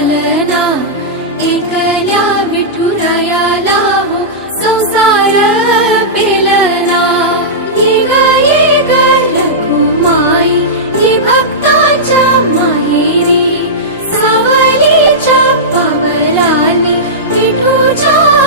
लालना, एकल्या विठुरायाला हो संसार पेलना। ये ग रखुमाई ही भक्ताच्या माहेरी, सावलीच्या पावलांनी विठूच्या